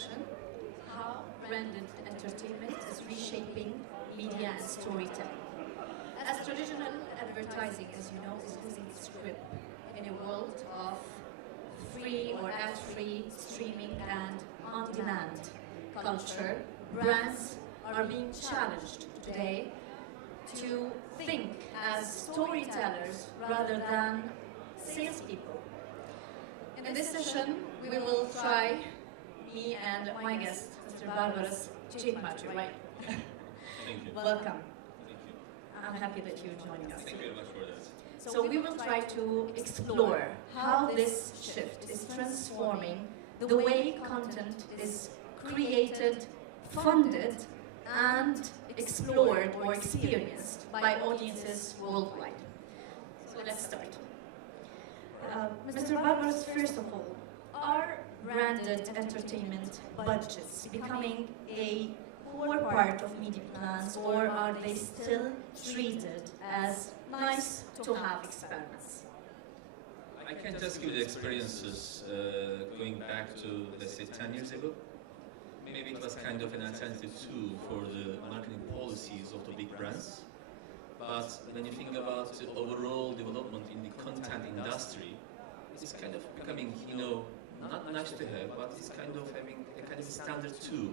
session, how branded entertainment is reshaping media and storytelling. As traditional advertising, as you know, is losing its grip in a world of free or ad-free streaming and on-demand culture, brands are being challenged today to think as storytellers rather than salespeople. In this session, we will try, me and my guest, Mr. Barbaros, CetinmatciFounder, right? Thank you. Welcome. Thank you. I'm happy that you're joining us. Thank you very much for that. So we will try to explore how this shift is transforming the way content is created, funded, and explored or experienced by audiences worldwide. So let's start. Mr. Barbaros, first of all, are branded entertainment budgets becoming a core part of media plans, or are they still treated as nice to have experiments? I can just give the experiences going back to, let's say, 10 years ago. Maybe it was kind of an alternative tool for the marketing policies of the big brands. But when you think about the overall development in the content industry, it's kind of becoming, not nice to have, but it's kind of having a kind of standard tool.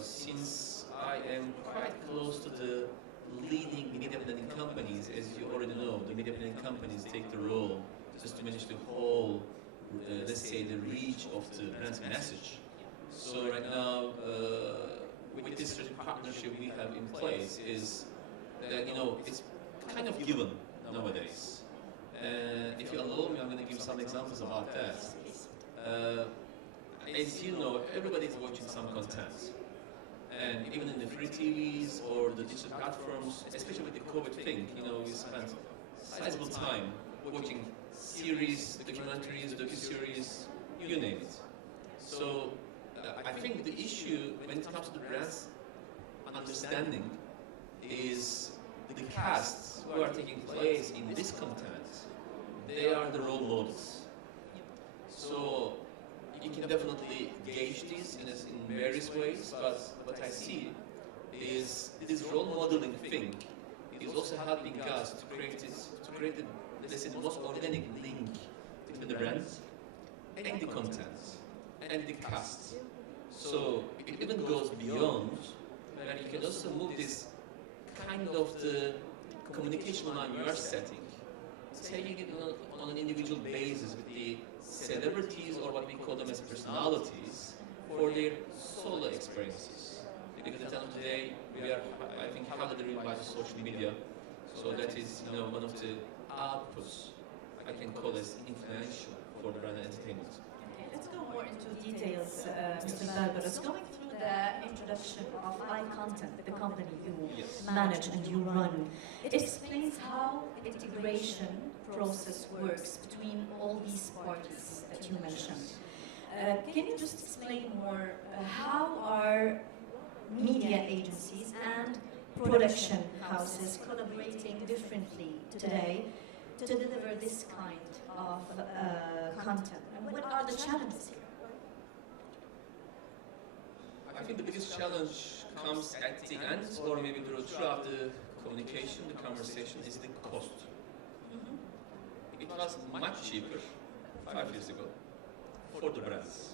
Since I am quite close to the leading media planning companies, as you already know, the media planning companies take the role just to manage the whole, let's say, the reach of the brand's message. So right now, with this strategic partnership we have in place, is that it's kind of given nowadays. If you allow me, I'm going to give some examples about that. As you know, everybody is watching some content. And even in the free TVs or the digital platforms, especially with the COVID thing, we spent sizable time watching series, documentaries, docu-series, you name it. So I think the issue when it comes to the brand's understanding is the casts who are taking place in this content. They are the role models. So you can definitely gauge this in various ways, but what I see is this role modeling thing is also helping us to create the, let's say, the most organic link between the brands and the content and the cast. So it even goes beyond, where you can also move this kind of the communication line you are setting, taking it on an individual basis with the celebrities, or what we call them as personalities, for their solo experiences. Because at the end of the day, we are, I think, heavily driven by the social media. So that is, one of the outputs I can call as influential for brand entertainment. Okay, let's go more into details, Mr. Barbaros. Going through the introduction of iContent, the company you manage and you run, it explains how integration process works between all these parties that you mentioned. Can you just explain more how are media agencies and production houses collaborating differently today to deliver this kind of content? And what are the challenges here? I think the biggest challenge comes at the end, or maybe throughout the communication, the conversation, is the cost. It was much cheaper 5 years ago for the brands.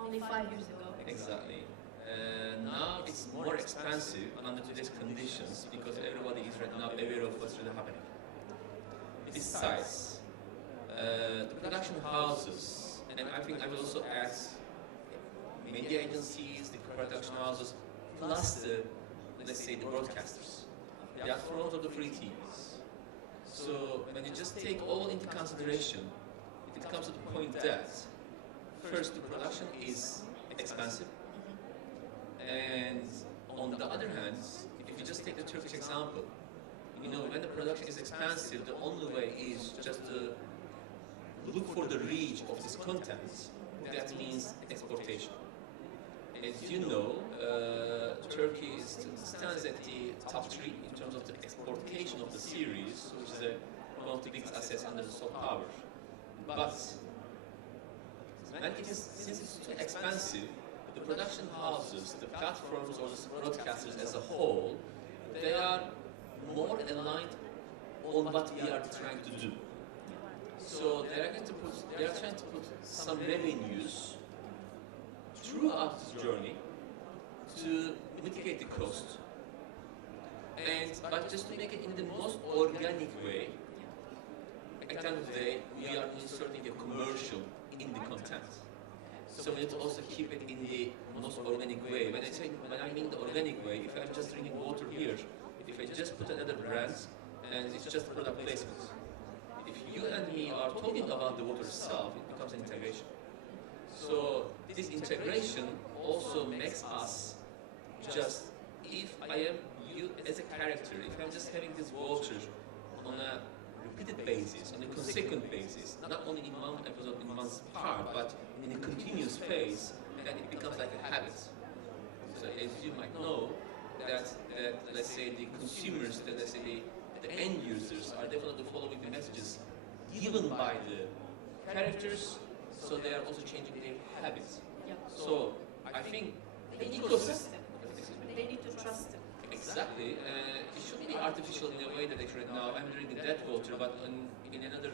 Only 5 years ago. Exactly. Now it's more expensive under today's conditions because everybody is right now aware of what's really happening. Besides, the production houses, and I think I will also add media agencies, the production houses, plus the, let's say, the broadcasters. They are front of the free TVs. So when you just take all into consideration, it comes to the point that first, the production is expensive, and on the other hand, if you just take the Turkish example, when the production is expensive, the only way is just to look for the reach of this content. That means exportation. As you know, Turkey stands at the top 3 in terms of the exportation of the series, which is one of the biggest assets under the soft power. But And it is, since it's too expensive, the production houses, the platforms, or the broadcasters as a whole, they are more aligned on what we are trying to do. So they are trying to put some revenues throughout this journey to mitigate the cost, but just to make it in the most organic way. At the end of the day, we are inserting a commercial in the content. So we need to also keep it in the most organic way. When I mean the organic way, if I'm just drinking water here, if I just put another brand, and it's just product placement. If you and me are talking about the water itself, it becomes an integration. So this integration also makes us just, if I am you as a character, if I'm just having this water on a repeated basis, on a consequent basis, not only in one episode, in one part, but in a continuous phase, then it becomes like a habit. So as you might know, that let's say the consumers, that let's say the end users are definitely following the messages given by the characters, so they are also changing their habits. Yeah. So I think the They need to ecosystem. trust them. They need to trust them. Exactly. It should be artificial in a way that actually now I'm drinking that water, but in another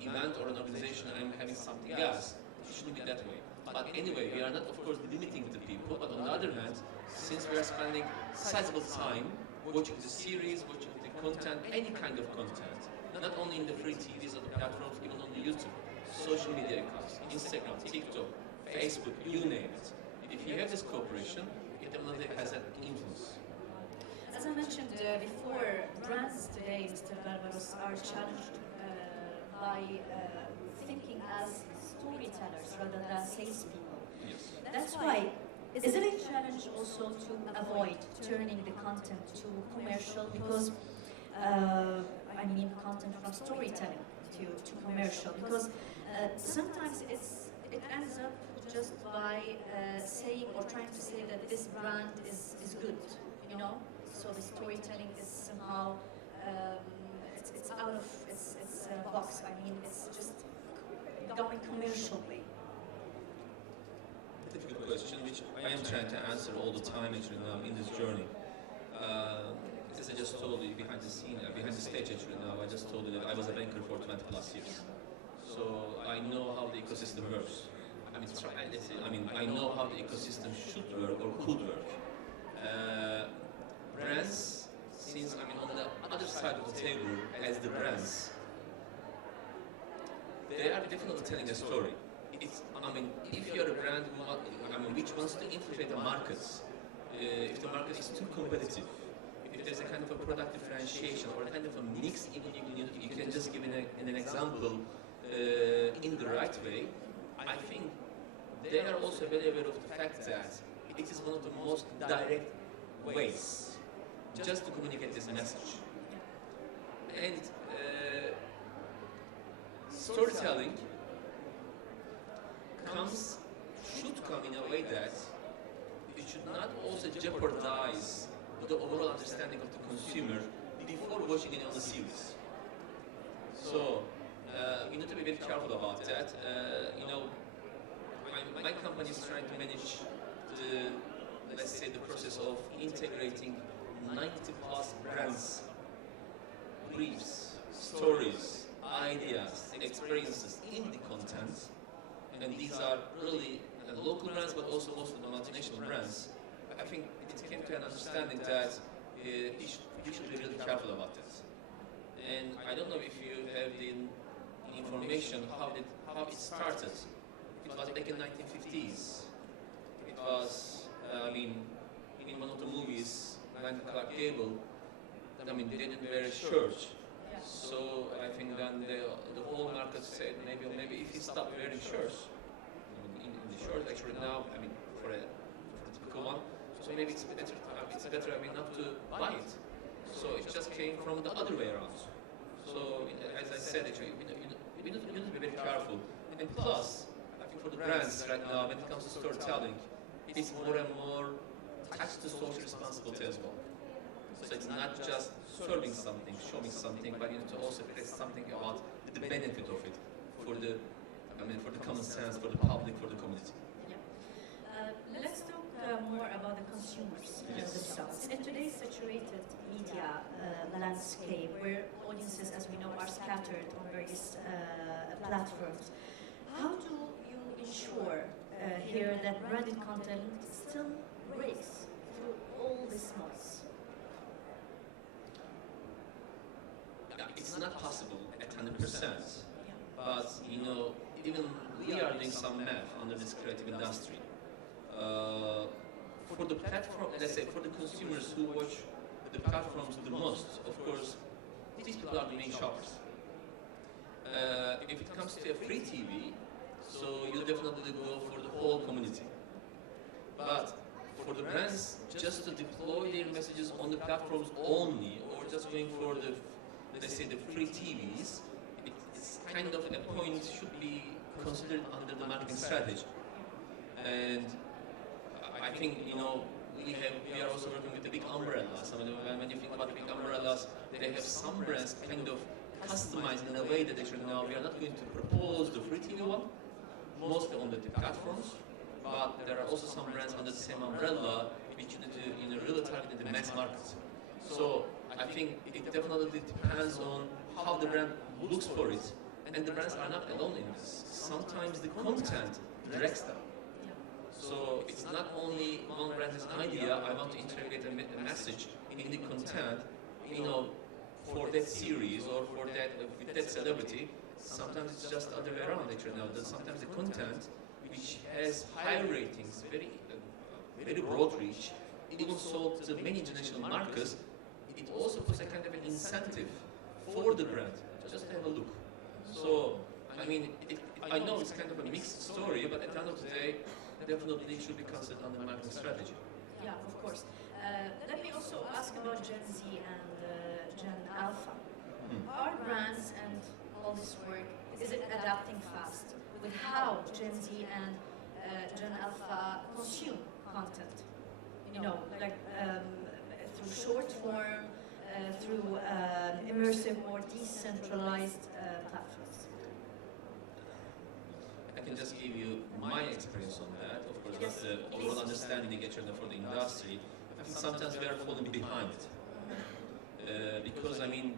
event or an organization I'm having something else. It shouldn't be that way. But anyway, we are not, of course, limiting the people, but on the other hand, since we are spending sizable time watching the series, watching the content, any kind of content, not only in the free TVs or the platforms, even on the YouTube, social media accounts, Instagram, TikTok, Facebook, you name it. If you have this cooperation, it definitely has an influence. As I mentioned before, brands today, Mr. Barbaros, are challenged by thinking as storytellers rather than salespeople. Yes. That's why, is it a challenge also to avoid turning the content to commercial? Because, I mean, content from storytelling to commercial. Because sometimes it ends up just by saying or trying to say that this brand is good, you know? So the storytelling is somehow, it's out of its box. I mean, it's just going commercially. Difficult question, which I am trying to answer all the time actually now in this journey. As I just told you behind the stage actually now, I just told you that I was a banker for 20 plus years. So I know how the ecosystem works. I know how the ecosystem should work or could work. Brands, since on the other side of the table as the brands, they are definitely telling a story. If you're a brand which wants to infiltrate the markets, if the market is too competitive, if there's a kind of a product differentiation or a kind of a mix, even you can just give an example in the right way, I think they are also very aware of the fact that it is one of the most direct ways just to communicate this message. And storytelling should come in a way that it should not also jeopardize the overall understanding of the consumer before watching it on the series. So we need to be very careful about that. My company is trying to manage the process of integrating 90 plus brands, briefs, stories, ideas, experiences in the content. And these are really local brands, but also most of the multinational brands. I think it came to an understanding that you should be really careful about this. And I don't know if you have the information how it started. It was back in 1950s. It was, in one of the movies, 9 o'clock cable, they didn't wear a shirt. So I think then the whole market said maybe if you stop wearing shirts, in the shirt actually now, for a typical one, so maybe it's better not to buy it. So it just came from the other way around. So as I said, actually, we need to be very careful. And plus, I think for the brands right now, when it comes to storytelling, it's more and more attached to social responsibility as well. So it's not just serving something, showing something, but you need to also express something about the benefit of it for the I mean, for the common sense, for the public, for the community. Yeah. Let's talk more about the consumers themselves. In today's saturated media landscape, where audiences, as we know, are scattered on various platforms, how do you ensure here that branded content still breaks through all this noise? It's not possible at 100%, but you know, even we are doing some math under this creative industry. For the platform, let's say, for the consumers who watch the platforms the most, of course, these people are the main shoppers. If it comes to a free TV, so you definitely go for the whole community. But for the brands just to deploy their messages on the platforms only, or just going for the, let's say, the free TVs, it's kind of a point should be considered under the marketing strategy. And I think, you know, we are also working with the big umbrellas. I mean, when you think about the big umbrellas, they have some brands kind of customized in a way that actually now we are not going to propose the free TV one, mostly on the platforms, but there are also some brands under the same umbrella which really target the mass market. So I think it definitely depends on how the brand looks for it, and the brands are not alone in this. Sometimes the content directs them. So it's not only one brand has an idea, I want to integrate a message in the content, you know, for that series or for that with that celebrity. Sometimes it's just the other way around actually now. Sometimes the content which has high ratings, very broad reach, it even sold to many international markets, it also puts a kind of an incentive for the brand just to have a look. So, I mean, I know it's kind of a mixed story, but at the end of the day, definitely should be considered under marketing strategy. Yeah, of course. Let me also ask about Gen Z and Gen Alpha. Are brands and all this work, is it adapting fast with how Gen Z and Gen Alpha consume content? You know, like through short form, through immersive or decentralized platforms. I can just give you my experience on that. Of course, that's the overall understanding actually for the industry. I think sometimes we are falling behind. Because, I mean,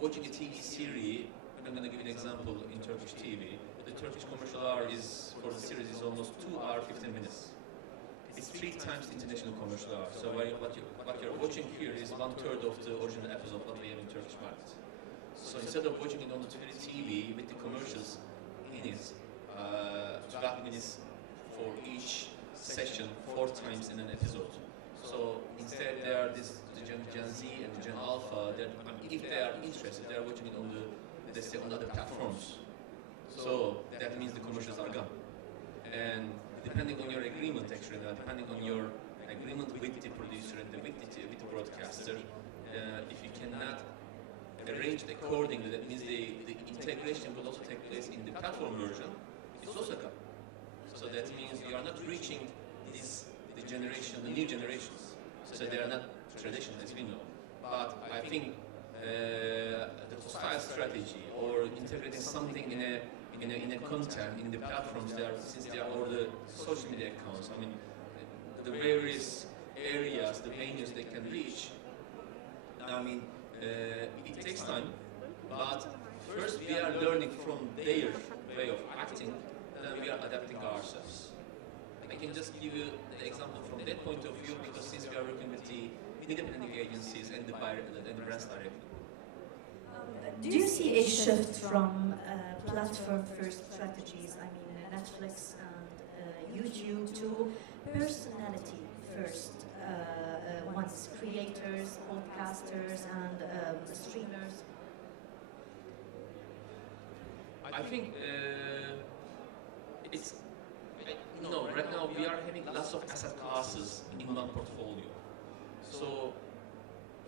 watching a TV series, I'm going to give you an example in Turkish TV. The Turkish commercial hour is, for the series, is almost 2 hours, 15 minutes. It's 3 times the international commercial hour. So what you're watching here is 1/3 of the original episode that we have in Turkish market. So instead of watching it on the TV with the commercials in it, 12 minutes for each session, 4 times in an episode. So instead there are the Gen Z and the Gen Alpha, if they are interested, they are watching it on the, let's say, on other platforms. So that means the commercials are gone. And depending on your agreement, actually, depending on your agreement with the producer and with the broadcaster, if you cannot arrange it accordingly, that means the integration will also take place in the platform version. It's also gone. So that means you are not reaching the new generations. So they are not traditional, as we know. But I think the style strategy or integrating something in a content in the platforms there, since they are all the social media accounts. I mean, the various areas, the venues they can reach. I mean, it takes time, but first we are learning from their way of acting, then we are adapting ourselves. I can just give you the example from that point of view, because since we are working with the independent agencies and the brands directly. Do you see a shift from platform-first strategies, I mean Netflix and YouTube, to personality-first ones, creators, podcasters, and streamers? I think it's no. Right now we are having lots of asset classes in one portfolio. So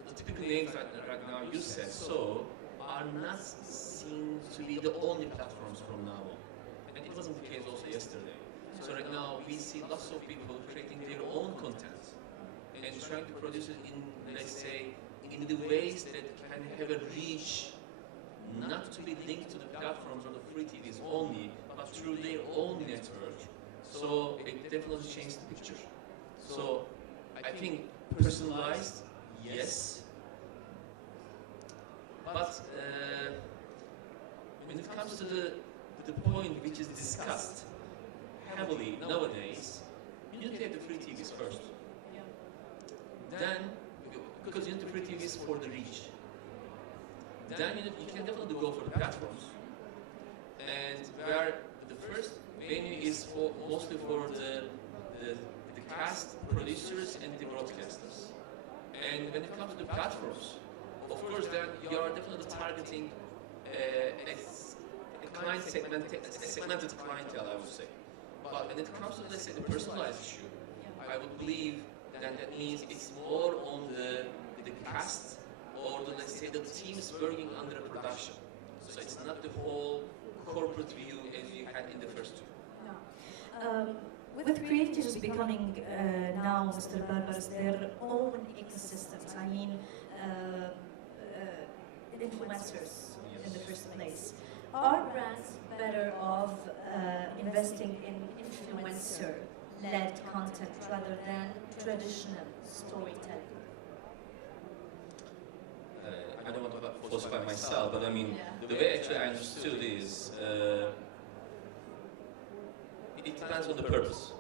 the typical names right now you said so are not seen to be the only platforms from now on, and it wasn't the case also yesterday. So right now we see lots of people creating their own content and trying to produce it in, let's say, in the ways that can have a reach not to be linked to the platforms or the free TVs only, but through their own network. So it definitely changed the picture. So I think personalized, yes, but when it comes to the point which is discussed heavily nowadays, you need to have the free TVs first. Then, because you need the free TVs for the reach. Then you can definitely go for the platforms. And where the first venue is mostly for the cast, producers, and the broadcasters. And when it comes to the platforms, of course, then you are definitely targeting a segmented clientele, I would say. But when it comes to, let's say, the personalized issue, I would believe that means it's more on the cast or let's say the teams working under a production. So it's not the whole corporate view as you had in the first two. No. With creators becoming now, Mr. Barbaros, their own ecosystems, I mean influencers in the first place, are brands better off investing in influencer-led content rather than traditional storytelling? I don't want to falsify myself, but I mean, the way actually I understood is, it depends on the purpose.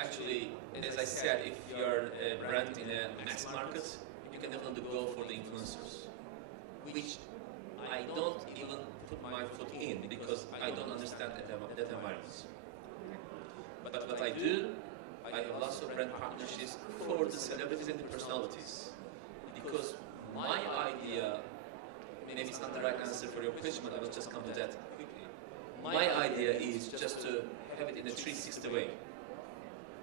Actually, as I said, if you're a brand in a mass market, you can definitely go for the influencers, which I don't even put my foot in because I don't understand that environment. But what I do, I have lots of brand partnerships for the celebrities and the personalities. Because my idea, maybe it's not the right answer for your question, but I will just come to that quickly. My idea is just to have it in a 360 way.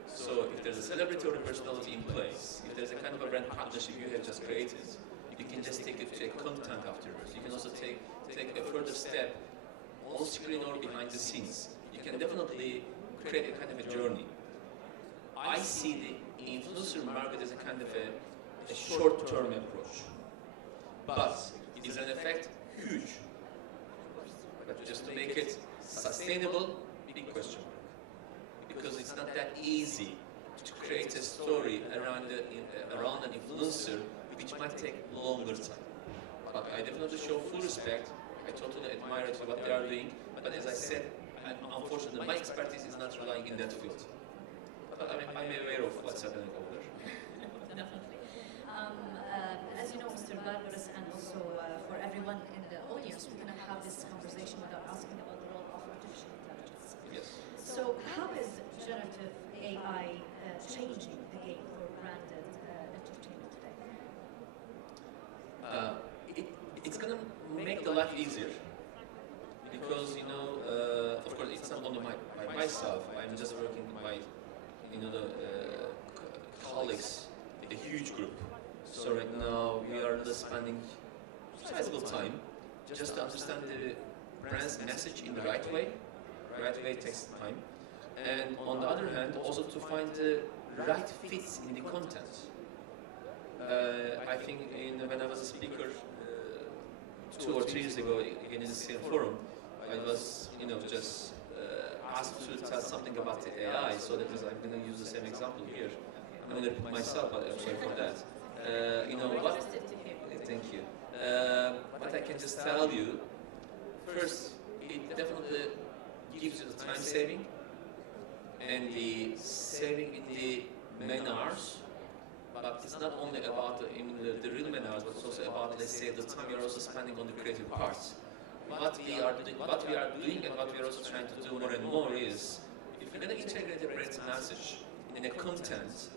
So if there's a celebrity or a personality in place, if there's a kind of a brand partnership you have just created, you can just take it to a content afterwards. You can also take a further step on screen or behind the scenes. You can definitely create a kind of a journey. I see the influencer market as a kind of a short-term approach, but it is in effect huge. But just to make it sustainable, big question mark. Because it's not that easy to create a story around an influencer, which might take longer time. But I definitely show full respect. I totally admire what they are doing. But as I said, unfortunately, my expertise is not relying in that field. But I'm aware of what's happening over there. Definitely. As you know, Mr. Barbaros, and also for everyone in the audience, we cannot have this conversation without asking about the role of artificial intelligence. Yes. So how is generative AI changing the game for branded entertainment today? It's going to make the life easier because, of course, it's not only by myself. I'm just working with my, the colleagues, a huge group. So right now we are spending sizable time just to understand the brand's message in the right way. Right way takes time. And on the other hand, also to find the right fits in the content. I think when I was a speaker 2 or 3 years ago in the same forum, I was just asked to tell something about the AI, so that I'm going to use the same example here. I'm going to repeat myself, but I'm sorry for that. What? Thank you. What I can just tell you, first, it definitely gives you the time saving and the saving in the man hours. But it's not only about the real man hours, but it's also about, let's say, the time you're also spending on the creative parts. What we are doing and what we are also trying to do more and more is, if we're going to integrate a brand message in a content,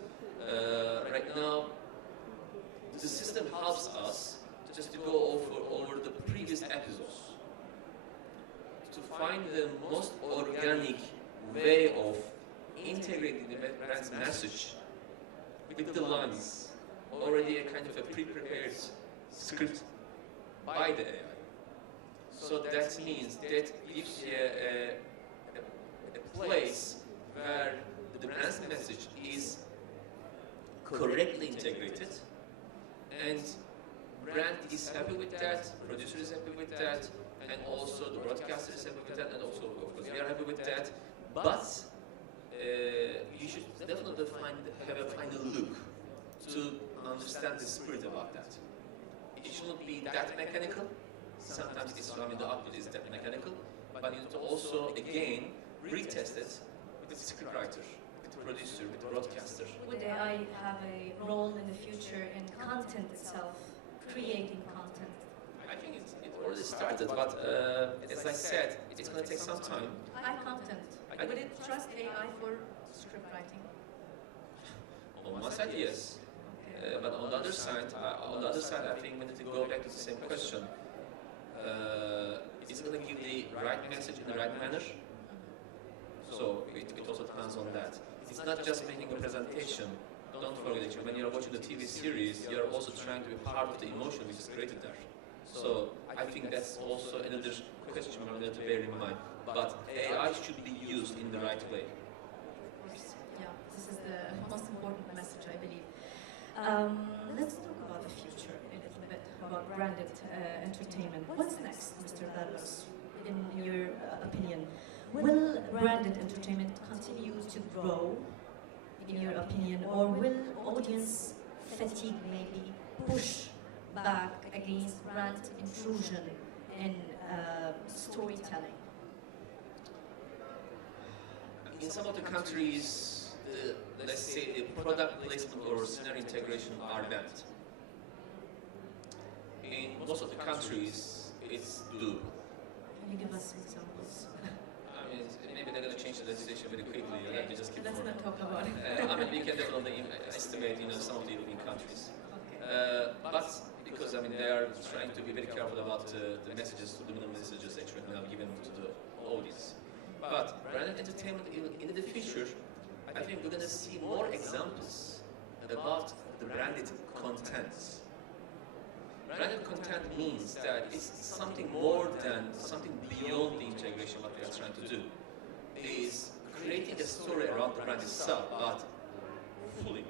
right now, the system helps us just to go over the previous episodes, to find the most organic way of integrating the brand's message with the lines, already a kind of a pre-prepared script by the AI. So that means that gives you a place where the brand's message is correctly integrated and brand is happy with that, producer is happy with that, and also the broadcaster is happy with that, and also, of course, we are happy with that. But you should definitely have a final look to understand the spirit about that. It shouldn't be that mechanical. Sometimes the output is that mechanical, but you need to also, again, retest it with the scriptwriter, with the producer, with the broadcaster. Would AI have a role in the future in content itself, creating content? I think it already started, but as I said, it's going to take some time. Content. Would it trust AI for script writing? On one side, yes. But on the other side, I think we need to go back to the same question. Is it going to give the right message in the right manner? So it also depends on that. It's not just making a presentation. Don't forget that when you're watching the TV series, you're also trying to be part of the emotion which is created there. So I think that's also another question we need to bear in mind. But AI should be used in the right way. Yeah, this is the most important message, I believe. Let's talk about the future a little bit, about branded entertainment. What's next, Mr. Barbaros, in your opinion? Will branded entertainment continue to grow, in your opinion, or will audience fatigue maybe push back against brand intrusion in storytelling? In some of the countries, let's say the product placement or scenario integration are banned. In most of the countries, it's doable. Can you give us examples? I mean, maybe they're going to change the legislation very quickly. Okay. Let me just keep Let's not talk about it. I mean, we can definitely estimate, some of the European countries. Okay. But because they are trying to be very careful about the messages, subliminal messages actually now given to the audience. But branded entertainment in the future, I think we're going to see more examples about the branded content. Branded content means that it's something more than, something beyond the integration what we are trying to do. Is creating a story around the brand itself, but fully.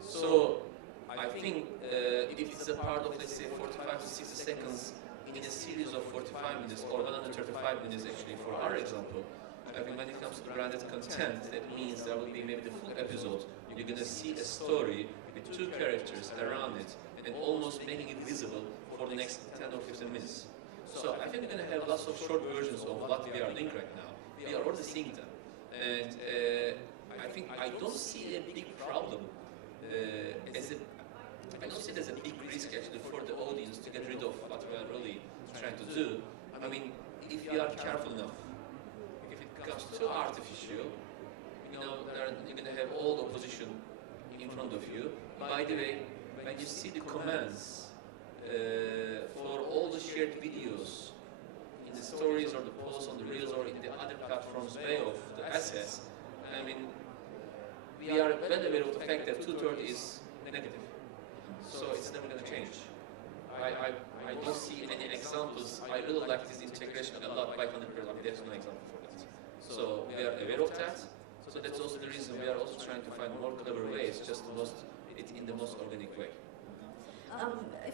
So I think if it's a part of, let's say, 45 to 60 seconds in a series of 45 minutes or 135 minutes actually for our example, I think when it comes to the branded content, that means there will be maybe the full episode. You're going to see a story with two characters around it and almost making it visible for the next 10 or 15 minutes. So I think we're going to have lots of short versions of what we are doing right now. We are already seeing them. And I think I don't see a big problem I don't see there's a big risk actually for the audience to get rid of what we are really trying to do. I mean, if you are careful enough, if it becomes too artificial, you're going to have all the opposition in front of you. By the way, when you see the comments for all the shared videos in the stories or the posts on the reels or in the other platforms way of the assets, I mean, we are well aware of the fact that 2/3 is negative. So it's never going to change. I don't see any examples. I really like this integration a lot by 100%. There's no example for that. So we are aware of that. So that's also the reason we are also trying to find more clever ways, just to host it in the most organic way.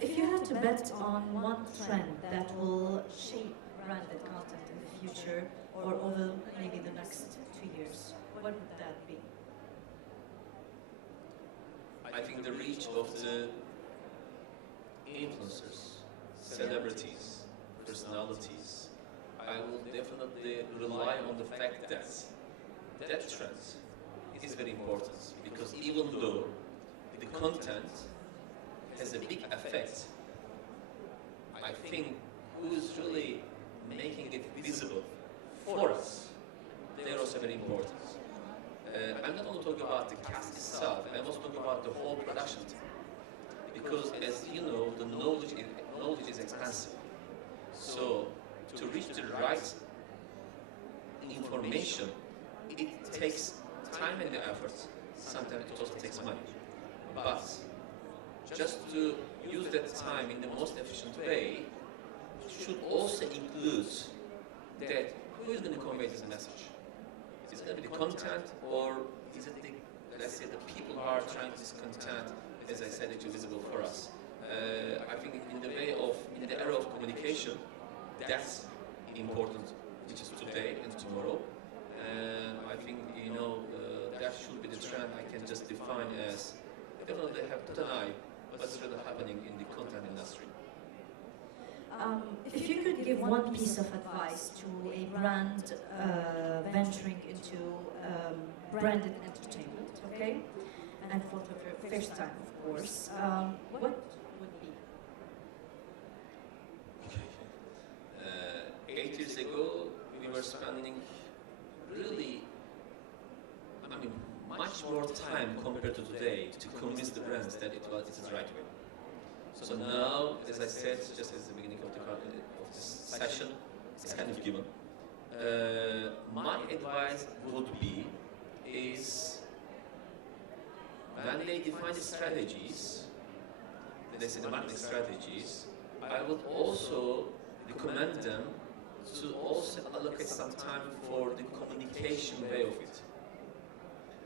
If you had to bet on one trend that will shape branded content in the future or over maybe the next 2 years, what would that be? I think the reach of the influencers, celebrities, personalities, I will definitely rely on the fact that that trend is very important, because even though the content has a big effect, I think who is really making it visible for us, they're also very important. I'm not only talking about the cast itself, I'm also talking about the whole production team. Because as you know, the knowledge is expensive. So to reach the right information, it takes time and effort. Sometimes it also takes money. But just to use that time in the most efficient way should also include that who is going to convey this message. Is it going to be the content, or is it the, let's say, the people who are trying this content, as I said, it's visible for us? I think in the era of communication, that's important, which is today and tomorrow. And I think, that should be the trend I can just define as, definitely have put an eye what's really happening in the content industry. If you could give one piece of advice to a brand venturing into branded entertainment, okay, and for the first time, of course, what would be? 8 years ago, we were spending really, much more time compared to today to convince the brands that it is the right way. So now, as I said, just at the beginning of this session, it's kind of given. My advice would be is when they define the strategies, let's say the marketing strategies, I would also recommend them to also allocate some time for the communication way of it.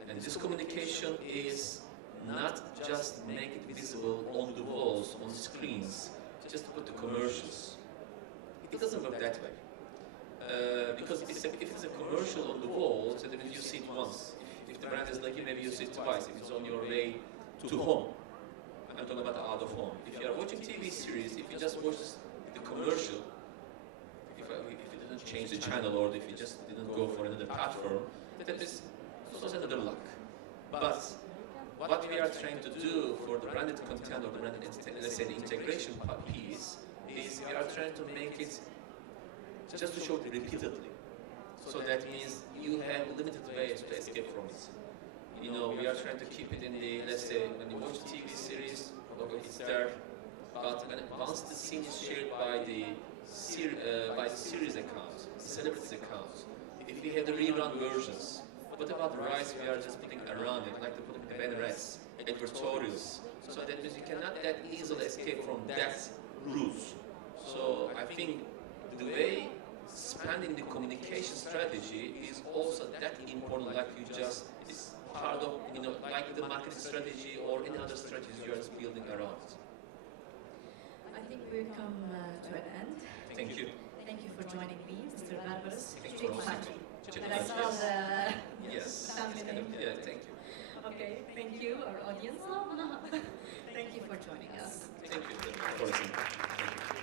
And this communication is not just make it visible on the walls, on the screens, just put the commercials. It doesn't work that way. Because if it's a commercial on the wall, so then you see it once. If the brand is like you, maybe you see it twice. If it's on your way to home, I'm talking about out of home. If you are watching TV series, if you just watch the commercial, if you didn't change the channel or if you just didn't go for another platform, that is also another luck. But what we are trying to do for the branded content or the branded, let's say the integration piece, is we are trying to make it just to show it repeatedly. So that means you have limited ways to escape from it. We are trying to keep it in the, let's say, when you watch a TV series, probably it's there, but once the scene is shared by the series accounts, celebrities accounts, if we have the rerun versions, what about the rights we are just putting around it, like to put the banners, advertorials, so that means you cannot that easily escape from that rules. So I think the way expanding the communication strategy is also that important, like you just, it's part of, like the marketing strategy or any other strategies you are just building around it. I think we've come to an end. Thank you. Thank you for joining me, Mr. Barbaros. Thank you for hosting me. And I saw the Yes. family name. Yeah, thank you. Okay, thank you, our audience. Thank you for joining us. Thank you for listening. Thank you.